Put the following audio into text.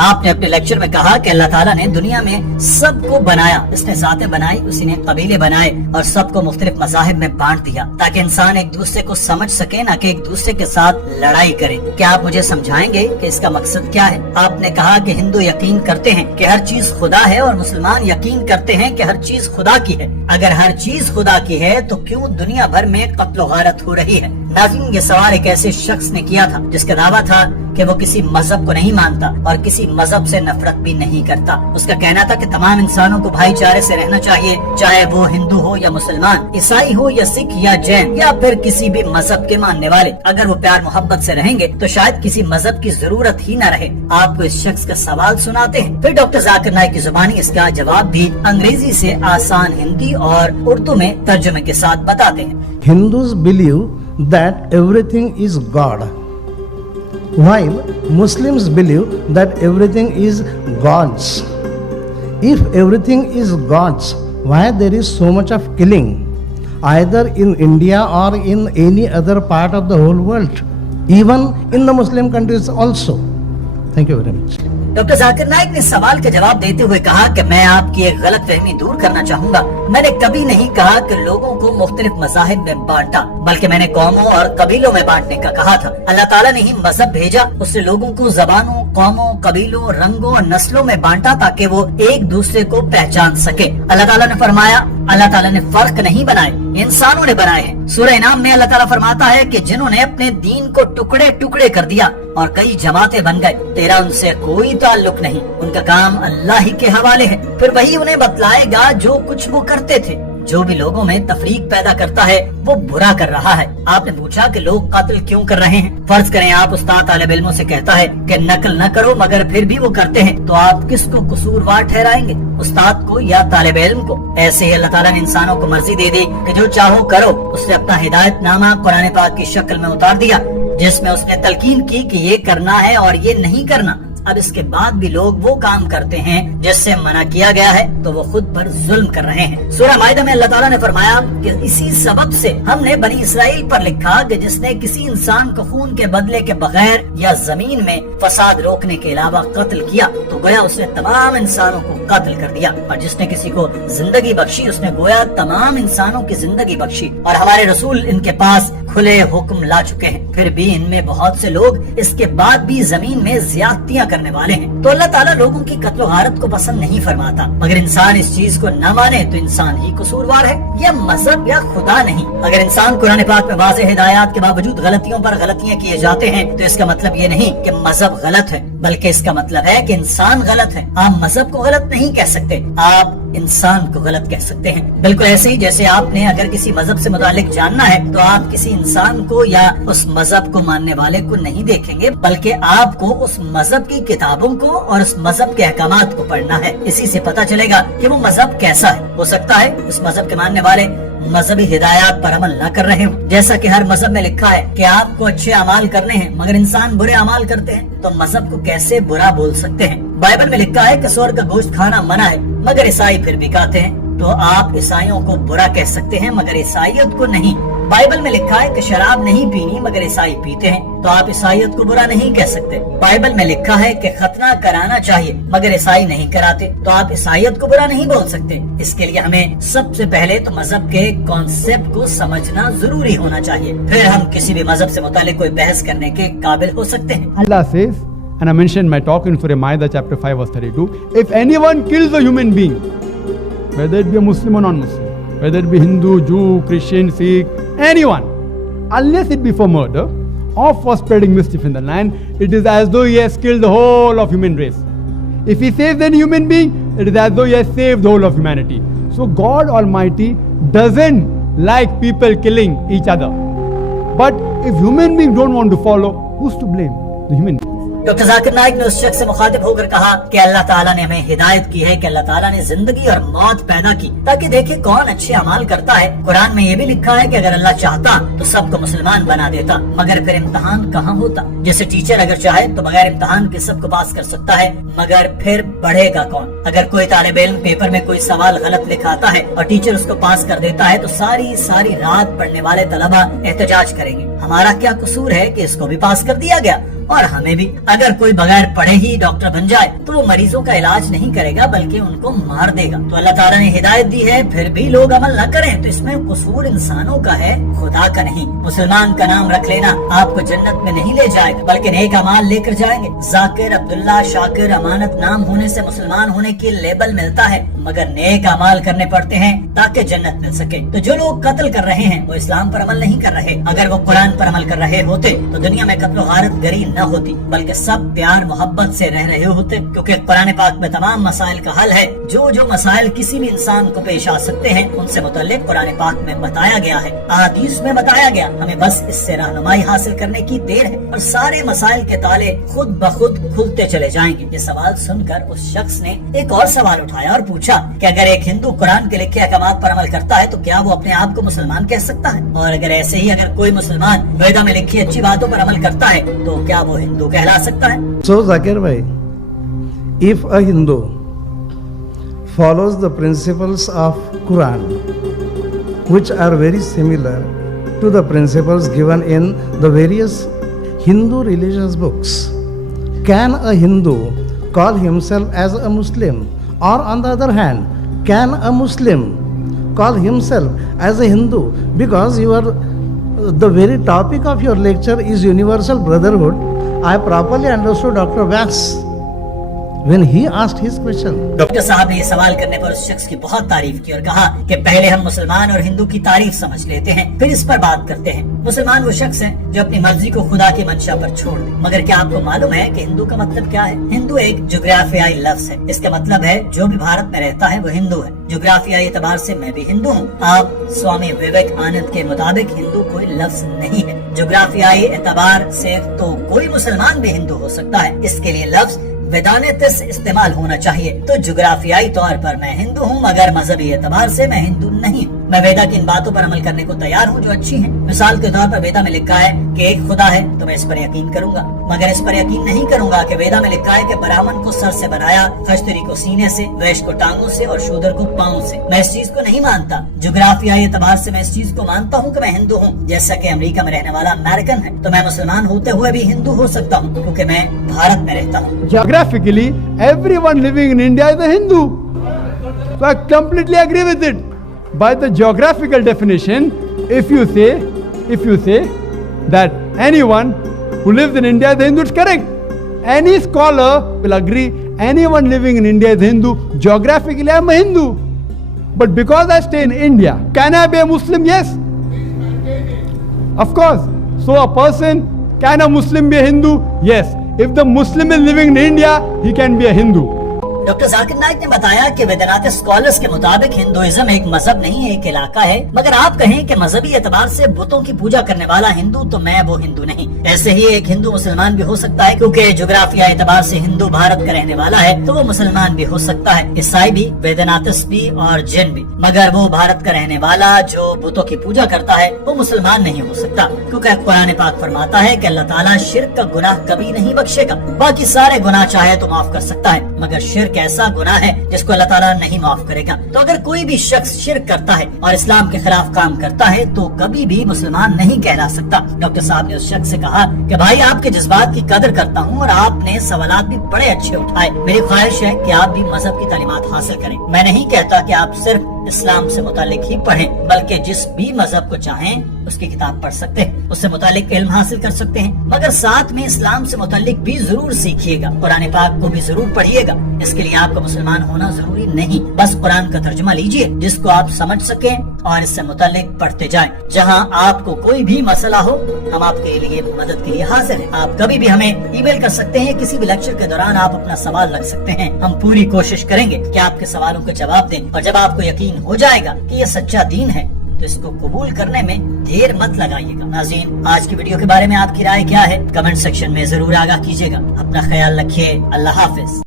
آپ نے اپنے لیکچر میں کہا کہ اللہ تعالیٰ نے دنیا میں سب کو بنایا، اس نے ذاتیں بنائی، اسی نے قبیلے بنائے اور سب کو مختلف مذاہب میں بانٹ دیا تاکہ انسان ایک دوسرے کو سمجھ سکے، نہ کہ ایک دوسرے کے ساتھ لڑائی کرے۔ کیا آپ مجھے سمجھائیں گے کہ اس کا مقصد کیا ہے؟ آپ نے کہا کہ ہندو یقین کرتے ہیں کہ ہر چیز خدا ہے اور مسلمان یقین کرتے ہیں کہ ہر چیز خدا کی ہے۔ اگر ہر چیز خدا کی ہے تو کیوں دنیا بھر میں قتل و غارت ہو رہی ہے؟ ناظرین، یہ سوال ایک ایسے شخص نے کیا تھا جس کا دعویٰ تھا کہ وہ کسی مذہب کو نہیں مانتا اور کسی مذہب سے نفرت بھی نہیں کرتا۔ اس کا کہنا تھا کہ تمام انسانوں کو بھائی چارے سے رہنا چاہیے، چاہے وہ ہندو ہو یا مسلمان، عیسائی ہو یا سکھ یا جین یا پھر کسی بھی مذہب کے ماننے والے۔ اگر وہ پیار محبت سے رہیں گے تو شاید کسی مذہب کی ضرورت ہی نہ رہے۔ آپ کو اس شخص کا سوال سناتے ہیں، پھر ڈاکٹر ذاکر نائک کی زبانی اس کا جواب بھی انگریزی سے آسان ہندی اور اردو میں ترجمے کے ساتھ بتاتے ہیں۔ Hindus believe that everything is God, while Muslims believe that everything is God's. If everything is God's, why there is so much of killing, either in India or in any other part of the whole world, even in the Muslim countries also? Thank you very much. Doctor Zakir Naik نے سوال کا جواب دیتے ہوئے کہا کہ میں آپ کی ایک غلط فہمی دور کرنا چاہوں گا۔ میں نے کبھی نہیں کہا کہ لوگوں کو مختلف مذاہب میں بانٹا، بلکہ میں نے قوموں اور قبیلوں میں بانٹنے کا کہا تھا۔ اللہ تعالیٰ نے ہی مذہب بھیجا، اس نے لوگوں کو زبانوں، قوموں، قبیلوں، رنگوں اور نسلوں میں بانٹا تاکہ وہ ایک دوسرے کو پہچان سکے۔ اللہ تعالیٰ نے فرمایا، اللہ تعالیٰ نے فرق نہیں بنائے، انسانوں نے بنائے ہیں۔ سورہ انعام میں اللہ تعالیٰ فرماتا ہے کہ جنہوں نے اپنے دین کو ٹکڑے ٹکڑے کر دیا اور کئی جماعتیں بن گئے، تیرا ان سے کوئی تعلق نہیں، ان کا کام اللہ ہی کے حوالے ہے، پھر وہی انہیں بتلائے گا جو کچھ وہ کرتے تھے۔ جو بھی لوگوں میں تفریق پیدا کرتا ہے وہ برا کر رہا ہے۔ آپ نے پوچھا کہ لوگ قتل کیوں کر رہے ہیں؟ فرض کریں آپ استاد طالب علموں سے کہتا ہے کہ نقل نہ کرو مگر پھر بھی وہ کرتے ہیں، تو آپ کس کو قصوروار ٹھہرائیں گے، استاد کو یا طالب علم کو؟ ایسے ہی اللہ تعالیٰ نے انسانوں کو مرضی دے دی کہ جو چاہو کرو۔ اس نے اپنا ہدایت نامہ قرآن پاک کی شکل میں اتار دیا جس میں اس نے تلقین کی کہ یہ کرنا ہے اور یہ نہیں کرنا۔ اب اس کے بعد بھی لوگ وہ کام کرتے ہیں جس سے منع کیا گیا ہے تو وہ خود پر ظلم کر رہے ہیں۔ سورہ مائدہ میں اللہ تعالیٰ نے فرمایا کہ اسی سبب سے ہم نے بنی اسرائیل پر لکھا کہ جس نے کسی انسان کو خون کے بدلے کے بغیر یا زمین میں فساد روکنے کے علاوہ قتل کیا تو گویا اس نے تمام انسانوں کو قتل کر دیا، اور جس نے کسی کو زندگی بخشی اس نے گویا تمام انسانوں کی زندگی بخشی۔ اور ہمارے رسول ان کے پاس کھلے حکم لا چکے ہیں، پھر بھی ان میں بہت سے لوگ اس کے بعد بھی زمین میں زیادتیاں کرنے والے ہیں۔ تو اللہ تعالیٰ لوگوں کی قتل و غارت کو پسند نہیں فرماتا، مگر انسان اس چیز کو نہ مانے تو انسان ہی قصوروار ہے، یا مذہب یا خدا نہیں۔ اگر انسان قرآن پاک میں واضح ہدایات کے باوجود غلطیوں پر غلطیاں کیے جاتے ہیں تو اس کا مطلب یہ نہیں کہ مذہب غلط ہے، بلکہ اس کا مطلب ہے کہ انسان غلط ہے۔ آپ مذہب کو غلط نہیں کہہ سکتے، آپ انسان کو غلط کہہ سکتے ہیں۔ بالکل ایسے ہی جیسے آپ نے اگر کسی مذہب سے متعلق جاننا ہے تو آپ کسی انسان کو یا اس مذہب کو ماننے والے کو نہیں دیکھیں گے، بلکہ آپ کو اس مذہب کی کتابوں کو اور اس مذہب کے احکامات کو پڑھنا ہے۔ اسی سے پتہ چلے گا کہ وہ مذہب کیسا ہے۔ ہو سکتا ہے اس مذہب کے ماننے والے مذہبی ہدایات پر عمل نہ کر رہے ہوں، جیسا کہ ہر مذہب میں لکھا ہے کہ آپ کو اچھے اعمال کرنے ہیں مگر انسان برے اعمال کرتے ہیں، تو مذہب کو کیسے برا بول سکتے ہیں؟ بائبل میں لکھا ہے کہ سور کا گوشت کھانا منع ہے مگر عیسائی پھر بھی کھاتے ہیں، تو آپ عیسائیوں کو برا کہہ سکتے ہیں مگر عیسائیت کو نہیں۔ بائبل میں لکھا ہے کہ شراب نہیں پینی مگر عیسائی پیتے ہیں، تو آپ عیسائیت کو برا نہیں کہہ سکتے۔ بائبل میں لکھا ہے کہ ختنہ کرانا چاہیے مگر عیسائی نہیں کراتے، تو آپ عیسائیت کو برا نہیں بول سکتے۔ اس کے لیے ہمیں سب سے پہلے تو مذہب کے کانسیپٹ کو سمجھنا ضروری ہونا چاہیے، پھر ہم کسی بھی مذہب سے متعلق کوئی بحث کرنے کے قابل ہو سکتے ہیں۔ Allah says, and I mentioned my talk in Surah Ma'idah chapter 5 verse 32, if anyone kills a human being, whether it be a Muslim or non-Muslim, whether it be Hindu, Jew, Christian, Sikh, anyone, unless it be for murder or for spreading mischief in the land, it is as though he has killed the whole of human race. If he saves any human being, it is as though he has saved the whole of humanity. So God Almighty doesn't like people killing each other. But if human beings don't want to follow, who's to blame? The human being. Doctor Zakir Naik نے اس شخص سے مخاطب ہو کر کہا کہ اللہ تعالیٰ نے ہمیں ہدایت کی ہے کہ اللہ تعالیٰ نے زندگی اور موت پیدا کی تاکہ دیکھے کون اچھے اعمال کرتا ہے۔ قرآن میں یہ بھی لکھا ہے کہ اگر اللہ چاہتا تو سب کو مسلمان بنا دیتا، مگر پھر امتحان کہاں ہوتا؟ جیسے ٹیچر اگر چاہے تو بغیر امتحان کے سب کو پاس کر سکتا ہے، مگر پھر پڑھے گا کون؟ اگر کوئی طالب علم پیپر میں کوئی سوال غلط لکھاتا ہے اور ٹیچر اس کو پاس کر دیتا ہے تو ساری رات پڑھنے والے طلبہ احتجاج کریں گے، ہمارا کیا قصور ہے کہ اس کو بھی پاس کر دیا گیا؟ اور ہمیں بھی. اگر کوئی بغیر پڑھے ہی ڈاکٹر بن جائے تو وہ مریضوں کا علاج نہیں کرے گا بلکہ ان کو مار دے گا. تو اللہ تعالیٰ نے ہدایت دی ہے پھر بھی لوگ عمل نہ کریں تو اس میں قصور انسانوں کا ہے, خدا کا نہیں. مسلمان کا نام رکھ لینا آپ کو جنت میں نہیں لے جائے گا بلکہ نیک اعمال لے کر جائیں گے. ذاکر, عبداللہ, شاکر, امانت نام ہونے سے مسلمان ہونے کی لیبل ملتا ہے مگر نیک اعمال کرنے پڑتے ہیں تاکہ جنت مل سکے. تو جو لوگ قتل کر رہے ہیں وہ اسلام پر عمل نہیں کر رہے. اگر وہ قرآن پر عمل کر رہے ہوتے تو دنیا میں قتل و غارت گری نہ ہوتی بلکہ سب پیار محبت سے رہ رہے ہوتے, کیونکہ قرآن پاک میں تمام مسائل کا حل ہے. جو مسائل کسی بھی انسان کو پیش آ سکتے ہیں ان سے متعلق قرآن پاک میں بتایا گیا ہے, احادیث میں بتایا گیا. ہمیں بس اس سے رہنمائی حاصل کرنے کی دیر ہے اور سارے مسائل کے تالے خود بخود کھلتے چلے جائیں گے. یہ سوال سن کر اس شخص نے ایک اور سوال اٹھایا اور پوچھا کہ اگر ایک ہندو قرآن کے لکھے احکامات پر عمل کرتا ہے تو کیا وہ اپنے آپ کو مسلمان کہہ سکتا ہے؟ اور اگر ایسے ہی اگر کوئی مسلمان ویدا میں لکھی اچھی باتوں پر عمل کرتا ہے تو کیا وہ ہندو کہلا سکتا ہے؟ So Zakir bhai, if a Hindu follows the principles of Quran, which are very similar to the principles given in the various Hindu religious books, can a Hindu call himself as a Muslim? Or on the other hand, can a Muslim call himself as a Hindu? Because the very topic of your lecture is universal brotherhood. I properly understood Dr. Wax when he asked his question. Doctor صاحب نے یہ سوال کرنے پر اس شخص کی بہت تعریف کی اور کہا کہ پہلے ہم مسلمان اور ہندو کی تعریف سمجھ لیتے ہیں پھر اس پر بات کرتے ہیں. مسلمان وہ شخص ہے جو اپنی مرضی کو خدا کی منشا پر چھوڑ دے. مگر کیا آپ کو معلوم ہے کہ ہندو کا مطلب کیا ہے؟ ہندو ایک جغرافیائی لفظ ہے. اس کا مطلب ہے جو بھی بھارت میں رہتا ہے وہ ہندو ہے. جغرافیائی اعتبار سے میں بھی ہندو ہوں. آپ سوامی وویک آنند کے مطابق ہندو کوئی لفظ نہیں ہے. جغرافیائی اعتبار سے تو کوئی مسلمان بھی ہندو ہو سکتا ہے. اس کے لیے لفظ ویدانتس استعمال ہونا چاہیے. تو جغرافیائی طور پر میں ہندو ہوں مگر مذہبی اعتبار سے میں ہندو نہیں ہوں. میں ویدا کی ان باتوں پر عمل کرنے کو تیار ہوں جو اچھی ہیں. مثال کے طور پر ویدا میں لکھا ہے کہ ایک خدا ہے تو میں اس پر یقین کروں گا مگر اس پر یقین نہیں کروں گا کہ ویدا میں لکھا ہے کہ برہمن کو سر سے بنایا, خشتری کو سینے سے, ویش کو ٹانگوں سے اور شودر کو پاؤں سے. میں اس چیز کو نہیں مانتا. جغرافیائی اعتبار سے میں اس چیز کو مانتا ہوں کہ میں ہندو ہوں. جیسا کہ امریکہ میں رہنے والا امریکن ہے تو میں مسلمان ہوتے ہوئے بھی ہندو ہو سکتا ہوں کیونکہ میں بھارت میں رہتا ہوں. Geographically, everyone living in India is a Hindu. So I completely agree with it. By the geographical definition, if you say that anyone who lives in India is a Hindu, it's correct. Any scholar will agree anyone living in India is a Hindu. Geographically, I am a Hindu. But because I stay in India, can I be a Muslim? Yes. Of course. So a person, can a Muslim be a Hindu? Yes. If the Muslim is living in India, he can be a Hindu. Doctor Zakir Naik نے بتایا کہ ویدانت scholars کے مطابق Hinduism ایک مذہب نہیں ہے, ایک علاقہ ہے. مگر آپ کہیں کہ مذہبی اعتبار سے بتوں کی پوجا کرنے والا ہندو تو میں وہ ہندو نہیں. ایسے ہی ایک ہندو مسلمان بھی ہو سکتا ہے کیونکہ جغرافیہ اعتبار سے ہندو بھارت کا رہنے والا ہے تو وہ مسلمان بھی ہو سکتا ہے, عیسائی بھی, ویدانتس بھی اور جین بھی. مگر وہ بھارت کا رہنے والا جو بتوں کی پوجا کرتا ہے وہ مسلمان نہیں ہو سکتا کیونکہ قرآن پاک فرماتا ہے کہ اللہ تعالیٰ شرک کا گناہ کبھی نہیں بخشے گا. باقی سارے گناہ چاہے تو معاف کر سکتا ہے مگر شرک ایسا گناہ ہے جس کو اللہ تعالیٰ نہیں معاف کرے گا. تو اگر کوئی بھی شخص شرک کرتا ہے اور اسلام کے خلاف کام کرتا ہے تو کبھی بھی مسلمان نہیں کہلا سکتا. ڈاکٹر صاحب نے اس شخص سے کہا کہ بھائی آپ کے جذبات کی قدر کرتا ہوں اور آپ نے سوالات بھی بڑے اچھے اٹھائے. میری خواہش ہے کہ آپ بھی مذہب کی تعلیمات حاصل کریں. میں نہیں کہتا کہ آپ صرف اسلام سے متعلق ہی پڑھیں بلکہ جس بھی مذہب کو چاہیں اس کی کتاب پڑھ سکتے ہیں, اس سے متعلق علم حاصل کر سکتے ہیں مگر ساتھ میں اسلام سے متعلق بھی ضرور سیکھیے گا. قرآن پاک کو بھی ضرور پڑھیے گا. اس کے لیے آپ کو مسلمان ہونا ضروری نہیں, بس قرآن کا ترجمہ لیجئے جس کو آپ سمجھ سکیں اور اس سے متعلق پڑھتے جائیں. جہاں آپ کو کوئی بھی مسئلہ ہو ہم آپ کے لیے مدد کے لیے حاضر ہیں. آپ کبھی بھی ہمیں ای میل کر سکتے ہیں. کسی بھی لیکچر کے دوران آپ اپنا سوال رکھ سکتے ہیں. ہم پوری کوشش کریں گے کہ آپ کے سوالوں کا جواب دیں اور جب آپ کو یقین ہو جائے گا کہ یہ سچا دین ہے تو اس کو قبول کرنے میں دیر مت لگائیے گا. ناظرین, آج کی ویڈیو کے بارے میں آپ کی رائے کیا ہے؟ کمنٹ سیکشن میں ضرور آگاہ کیجیے گا. اپنا خیال رکھیے. اللہ حافظ.